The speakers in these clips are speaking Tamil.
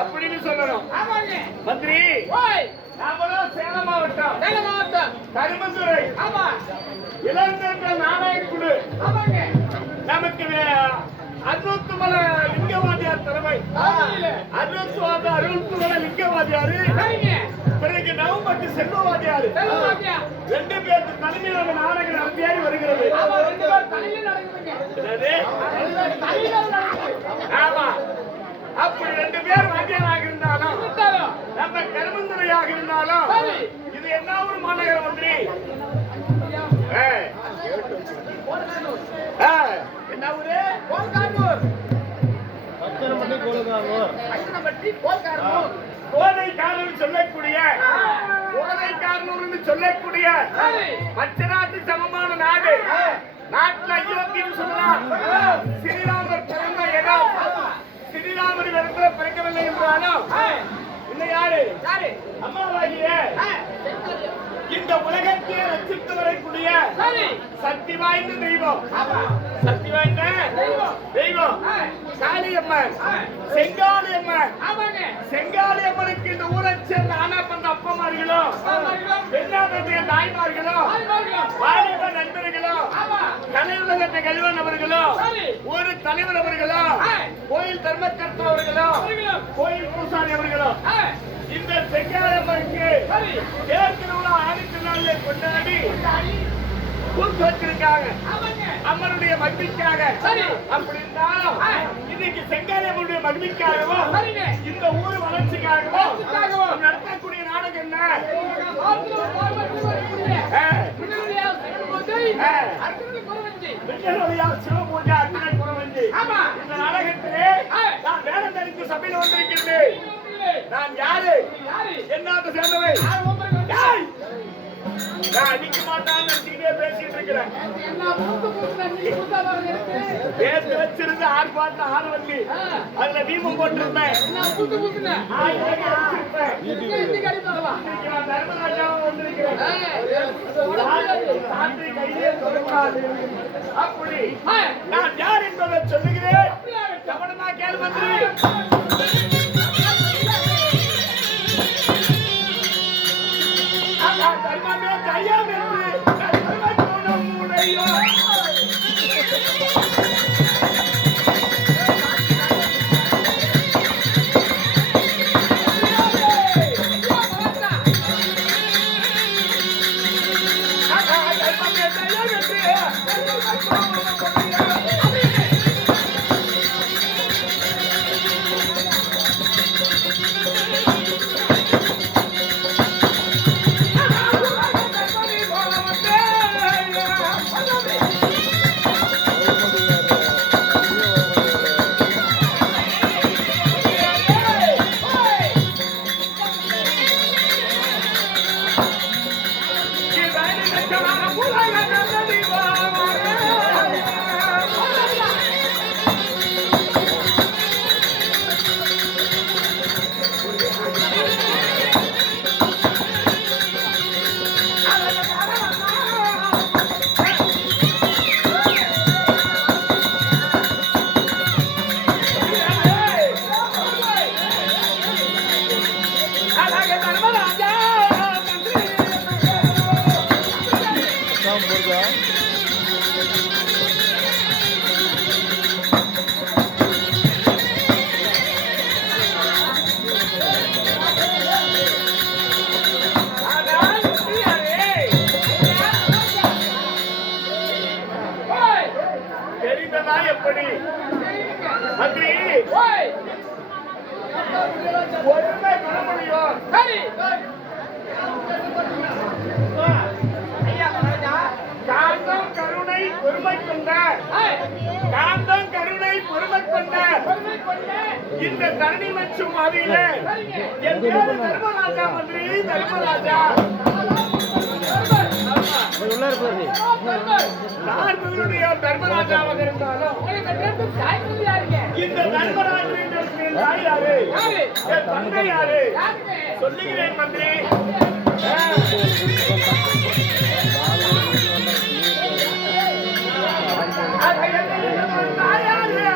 அப்படின்னு சொல்லணும். மந்திரி நாமளும் சேலம் மாவட்டம் கருமந்துறை இளந்தன்ற நாராயணகுடு நமக்கு அருள்துமல லிங்கவாதியார் தலைமை அருள்துமல லிங்கவாதியாரு பிறகு நவம்பட்டு செல்வவாதியாரு 2 பேருக்கு தலைமையிலான நாடகம் நடத்தியாரி வருகிறது. ஆமா அப்படி 2 பேர் வாத்தியாராக இருந்தாலும் நம்ம கருமந்துறையாக இருந்தாலும் இது என்ன ஒரு மாநகர மந்திரி என்ன ஊரு கோதைக்காரன் சொல்லக்கூடிய மற்ற நாட்டு சமமான நாடு. நாட்டில் அயோக்கியம் சொல்லலாம். ஸ்ரீராமர் பிறந்த இடம் ஸ்ரீராமர் இடத்துல பிறக்கவில்லை என்றாலும் இன்னும் யாரு அம்மாவாகிய இந்த உலகத்தை ரசித்து வரக்கூடிய சக்தி வாய்ந்த தெய்வம் காளியம்மன் செங்காளியம்மனுக்கு இந்த ஊரை சேர்ந்த ஆனாப்பந்த அப்பமார்களும் பெண்ணாபத்திய தாய்மார்களும் வாலிப நண்பர்களும் கலையுலகத்தை கல்வன் அவர்களும் ஒரு தலைவர் அவர்களும் கோயில் தர்மக்கர்த்தா அவர்களும் கோயில் பூசாரி அவர்களும் இந்த செங்காளியம்மனுக்கு திருவிழா ஆதித்த நாளிலே கொண்டாடி கூட்டு வச்சிருக்காங்க அம்மனுடைய மகிழ்ச்சிக்காக. அப்படி இருந்தாலும் இன்னைக்கு செங்காளியம்மனுடைய மகிழ்ச்சிக்காகவும் இந்த ஊர் வளர்ச்சிக்காகவும் நடத்தக்கூடிய நாடகம் என்ன? சிவபூஜை அர்ச்சனை குறவஞ்சி. இந்த நாடகத்திலே நான் வேடம் தரித்து சபையில் வந்திருக்கிறேன். நான் யாரு? என்னாவது சேர்ந்தவை நான் அடிக்க மாட்டான்னு பேசிட்டு இருக்கிறேன். பேசி வச்சிருந்து ஆர்ப்பாட்டம் ஆரவல்லி அதுல தீபம் போட்டிருந்தேன். தர்மராஜாவும் வந்திருக்கிறேன். அப்படி நான் யார் என்பதை சொல்லுகிறேன். கவனமா கேளு மந்திரி. எப்படி மந்திரி ஒருமை பெற முடியும். காந்தம் கருணை பொறுமை கொண்ட இந்த தரணி மற்றும் அவையில என் பேரு தர்மராஜா. மந்திரி தர்மராஜா தர்மராஜாவாக இருந்தாலும் இந்த தர்மராஜன் தாய் யாரு? என் தந்தை யாரு? சொல்லுகிறேன் மந்திரி. தாயாரு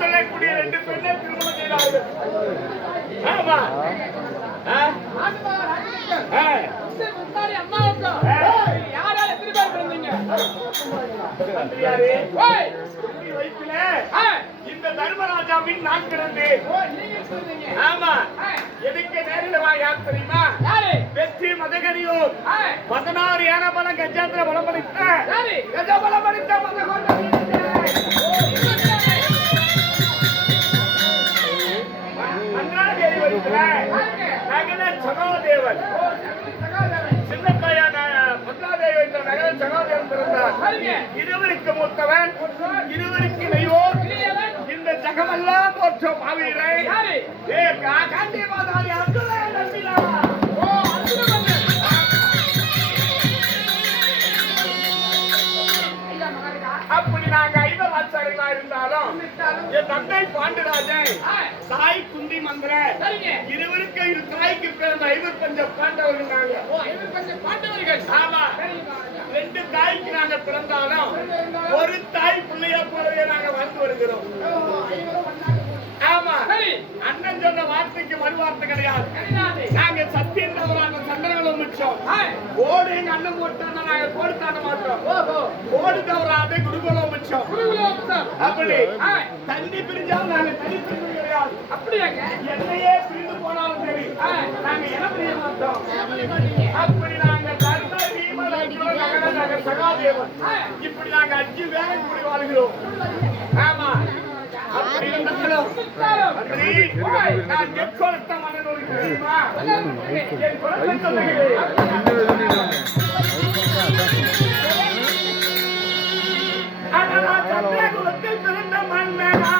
சொல்லக்கூடிய 2 பெண்ணை திருமணம் செய்தார்கள். ஆமா இந்த தர்மராஜாவின் நான் பிறந்தேன். ஆமா எதுக்கு நேரில் வா யார் தெரியுமா? வெற்றி மதகரியூர் 16 ஏன பலம் கஜாந்திர பலம் படித்த கஜபலம் படித்த நகர சகாதேவன் சின்னத்தாயான பத்ராதேவி என்ற நகர சகாதேவன் பிறந்தார். இருவருக்கு மூத்தவன், இருவருக்கு நெய்வோர், இந்த ஜகமெல்லாம் போற்றும் மாவீரை காண்டி மாதாரி அர்ஜுனனை நம்பினார். அப்படி நாங்க 5 வாட்சாரிகளா இருந்தாலும் என் தந்தை பாண்டுராஜன், தாய் குந்தி மந்திர, இருவருக்கு இரு தாய்க்கு பிறந்த 55 பாண்டவர்கள் நாங்க. ஆமா 2 தாய்க்கு நாங்க பிறந்தாலும் ஒரு தாய் பிள்ளையா போலவே நாங்க வாழ்ந்து வருகிறோம். ஆமா அண்ணன் சொன்ன வார்த்தைக்கு மறுவார்த்தை கிடையாது. நாங்க சத்தியம் தவறான சந்தனங்களும் மிச்சம். ஓடு எங்க அண்ணன் போட்டாங்க, நாங்க கோடு தாண்ட மாட்டோம். ஓடு தவறாத குருகுலம் மிச்சம். அப்படி தண்ணி பிரிஞ்சாலும் நாங்க தண்ணி பிரிஞ்சு கிடையாது. அப்படியாங்க என்னையே பிரிந்து போனாலும் சரி நாங்க என்ன பிரிய மாட்டோம். அப்படி நாங்க தர்ம பீம நகர சகாதேவன் இப்படி நாங்க 5 வேலை கூடி வாழ்கிறோம். ஆமா அப்படி இருந்தாலும் நான் எக்கொழுத்த மன்னனோடு தெரியுமா? என் குலத்தை குலத்தில் பிறந்த மன்னனா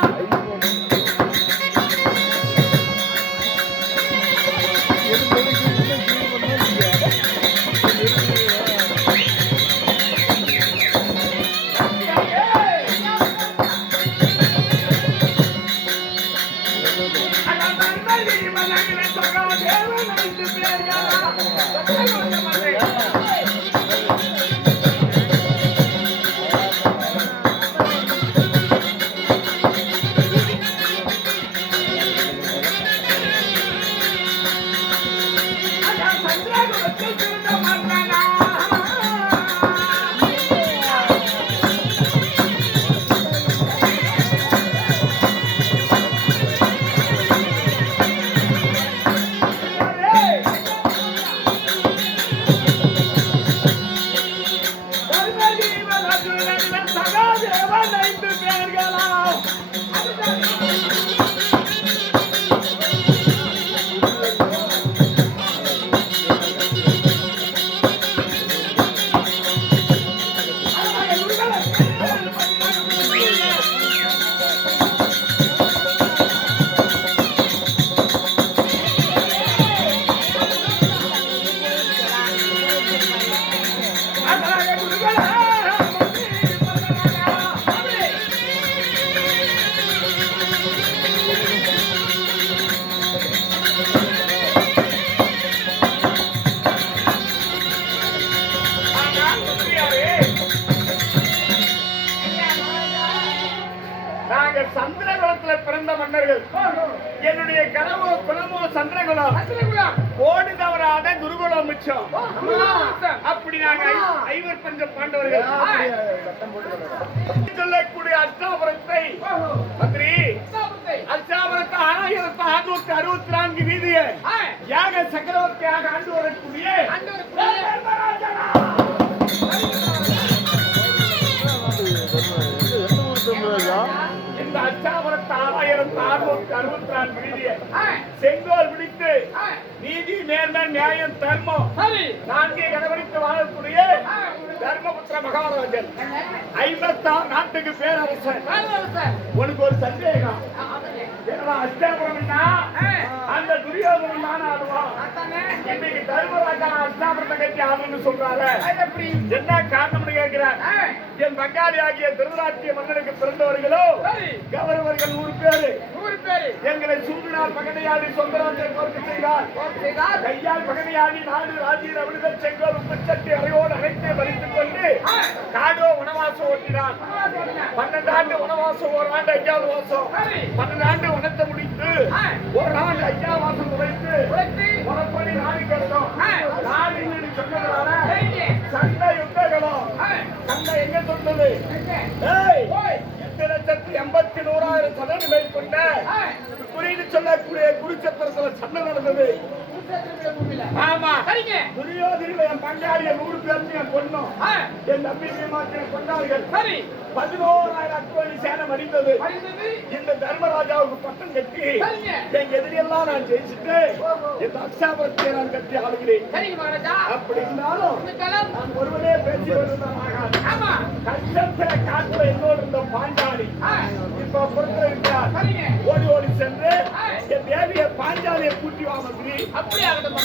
சந்திரகுலத்தில் பிறந்த மன்னர்கள். என்னுடைய கனவோ குலமோ சந்திரகுலம். ஓடு தவறாத குருகுலம் மிச்சம். அப்படி நாங்க 5 பாண்டவர்கள் சொல்லக்கூடிய அஷ்டாபுரத்தை மந்திரி அஷ்டாபுரத்தை 1664 வீதியை யாக சக்கரவர்த்தியாக ஆண்டு வரக்கூடிய இந்த அச்சாபுரத்து 1664 வீதியை செங்கோல் பிடித்து நீதி நேர்மை நியாயம் தர்மம் 4 கடைபிடித்து வாழக்கூடிய தர்மபுத்திர மகாராஜன் 56 நாட்டுக்கு பேரரசர். உனக்கு ஒரு சந்தேகம், அஷ்டாபுரம் அந்த துரியோதனன் தான் ஆடுவான். தர்மராஜா அஷ்டாபுரத்தை கட்டி ஆளுன்னு சொல்றாரு. எப்படி என்ன காரணம்னு கேட்கிறார். என் பங்காளி ஆகிய திருதராட்டிய மன்னனுக்கு பிறந்தவர்களோ கௌரவர்கள் 100 பேரு எங்களை சூழ்நாள் பகடையாடி சொந்தராஜை கோர்க்க செய்தார். கையால் பகடையாடி நாடு ராஜீர் அமிர்தல் செங்கோல் உப்பச்சட்டி அறையோடு அனைத்தை வலித்துக் கொண்டு காடோ வனவாசம் ஓட்டினார். 12 ஆண்டு வனவாசம், 1 ஆண்டு அஜ்ஞாதவாசம். 12 ஆண்டு வனத்தை முடித்து 1 ஆண்டு அஜ்ஞாதவாசம் உழைத்து உனப்படி நாடு கேட்டோம். நாடு சொன்னதுனால சண்டை யுத்தங்களும் சண்டை எங்க சொன்னது 8,81,000 சதவீதம் மேற்கொண்ட குறின்னு சொல்லக்கூடிய குருச்சத்திரத்துல சண்டை நடந்தது. ஆமா, துரியோதனில் என் பங்காளிய 100 பேருக்கு என் பொண்ணும் என் தம்பி கொண்டார்கள். 11,000 அக்வலி சேனம் அடிந்தது. இந்த தர்மராஜாவுக்கு பட்டம் கட்டி என் எதிரியெல்லாம் நான் ஜெயிச்சுட்டு இந்த அக்ஷாபுரத்தை நான் கட்டி ஆளுகிறேன். அப்படி இருந்தாலும் நான் ஒருவனே பேசி வருவதாக கஷ்டத்துல காட்டுல என்னோடு இருந்த பாஞ்சாலி இப்ப பொறுத்த இருக்கிறார். ஓடி ஓடி சென்று என் தேவிய பாஞ்சாலியை கூட்டி வா மந்திரி. அப்படி ஆகட்டும்.